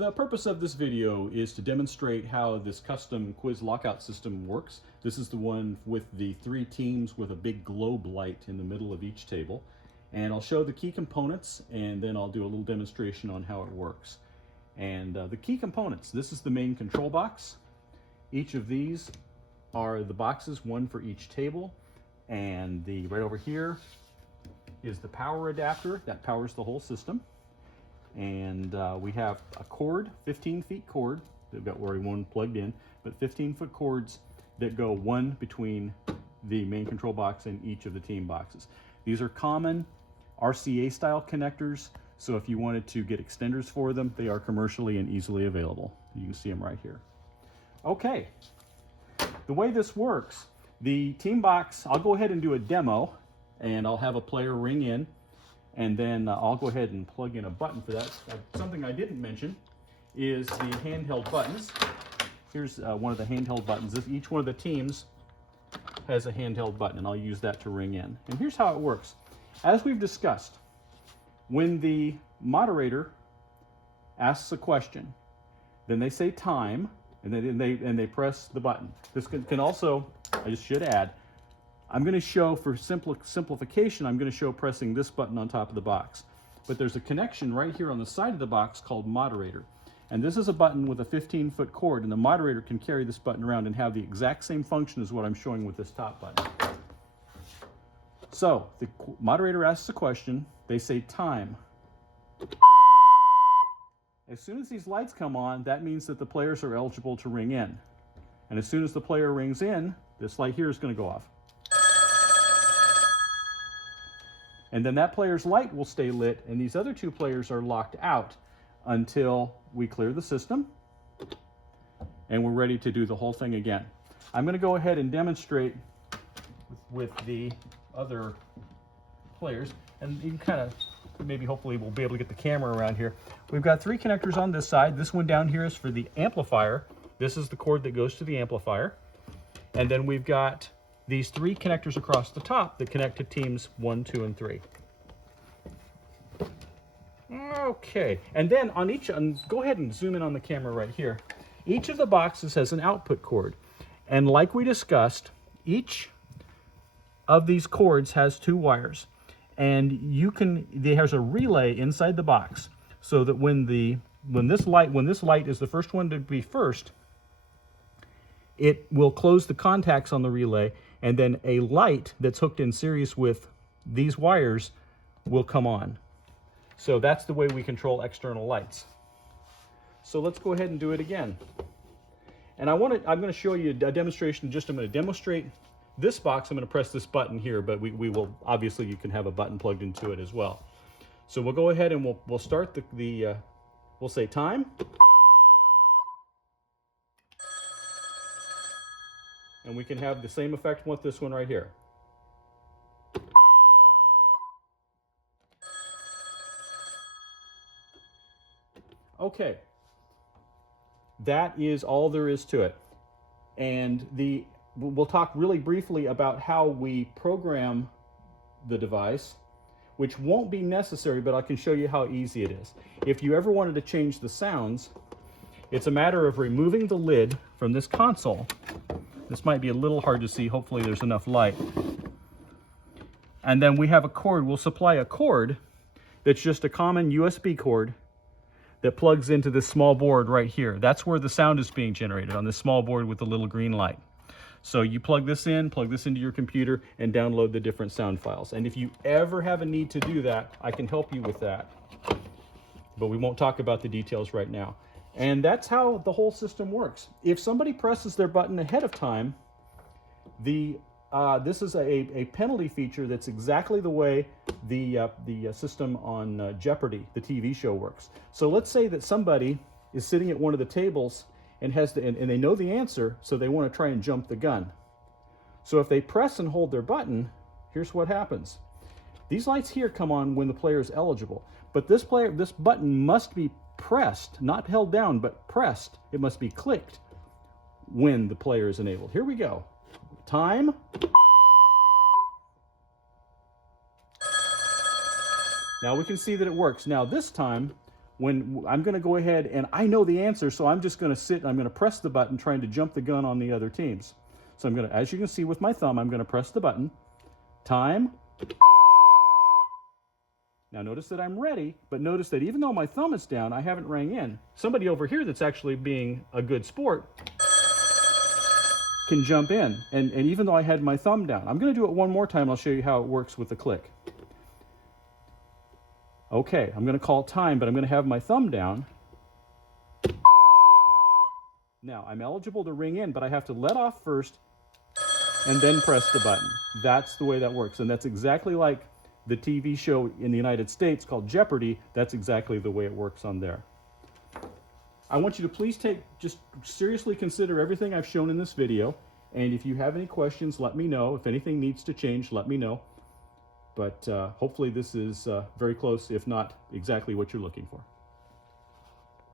The purpose of this video is to demonstrate how this custom quiz lockout system works. This is the one with the 3 teams with a big globe light in the middle of each table. And I'll show the key components, and then I'll do a little demonstration on how it works. And the key components, this is the main control box. Each of these are the boxes, one for each table. And right over here is the power adapter that powers the whole system. And we have a cord, 15 feet cord. They've got already one plugged in, but 15-foot cords that go one between the main control box and each of the team boxes. These are common RCA style connectors, so if you wanted to get extenders for them, they are commercially and easily available. You can see them right here. Okay, the way this works, the team box, I'll go ahead and do a demo, and I'll have a player ring in. And then I'll go ahead and plug in a button for that. Something I didn't mention is the handheld buttons. Here's one of the handheld buttons. Each one of the teams has a handheld button, and I'll use that to ring in. And here's how it works. As we've discussed, when the moderator asks a question, then they say time, and then they press the button. This can also, I just should add, I'm going to show, for simplification, I'm going to show pressing this button on top of the box. But there's a connection right here on the side of the box called moderator. And this is a button with a 15-foot cord, and the moderator can carry this button around and have the exact same function as what I'm showing with this top button. So, the moderator asks a question, they say time. As soon as these lights come on, that means that the players are eligible to ring in. And as soon as the player rings in, this light here is going to go off. And then that player's light will stay lit, and these other 2 players are locked out until we clear the system and we're ready to do the whole thing again. I'm going to go ahead and demonstrate with the other players, and you can kind of, maybe hopefully we'll be able to get the camera around here. We've got 3 connectors on this side. This one down here is for the amplifier. This is the cord that goes to the amplifier. And then we've got these 3 connectors across the top that connect to teams 1, 2, and 3. Okay, and then on each, go ahead and zoom in on the camera right here. Each of the boxes has an output cord. And like we discussed, each of these cords has 2 wires. And there's a relay inside the box, so that when this light is the first one to be first, it will close the contacts on the relay, and then a light that's hooked in series with these wires will come on. So that's the way we control external lights. So let's go ahead and do it again. And I'm going to show you a demonstration. I'm going to demonstrate this box. I'm going to press this button here, but we will, obviously you can have a button plugged into it as well. So we'll go ahead and we'll start we'll say time. And we can have the same effect with this one right here. Okay, that is all there is to it. And we'll talk really briefly about how we program the device, which won't be necessary, but I can show you how easy it is. If you ever wanted to change the sounds, it's a matter of removing the lid from this console. This might be a little hard to see. Hopefully there's enough light. And then we have a cord. We'll supply a cord that's just a common USB cord that plugs into this small board right here. That's where the sound is being generated, on this small board with the little green light. So you plug this into your computer, and download the different sound files. And if you ever have a need to do that, I can help you with that. But we won't talk about the details right now. And that's how the whole system works. If somebody presses their button ahead of time, this is a penalty feature that's exactly the way the system on Jeopardy, the TV show, works. So let's say that somebody is sitting at one of the tables and they know the answer, so they want to try and jump the gun. So if they press and hold their button, here's what happens. These lights here come on when the player is eligible, but this button must be pressed, not held down, but pressed. It must be clicked when the player is enabled. Here we go. Time. Now we can see that it works. Now this time when I'm going to go ahead and I know the answer, so I'm just going to sit and I'm going to press the button trying to jump the gun on the other teams. So I'm going to, as you can see with my thumb, I'm going to press the button. Time. Now notice that I'm ready, but notice that even though my thumb is down, I haven't rang in. Somebody over here that's actually being a good sport can jump in. And even though I had my thumb down, I'm going to do it one more time. I'll show you how it works with the click. Okay, I'm going to call time, but I'm going to have my thumb down. Now, I'm eligible to ring in, but I have to let off first and then press the button. That's the way that works. And that's exactly like the TV show in the United States called Jeopardy. That's exactly the way it works on there. I want you to please just seriously consider everything I've shown in this video. And if you have any questions, let me know. If anything needs to change, let me know. But hopefully this is very close, if not exactly what you're looking for.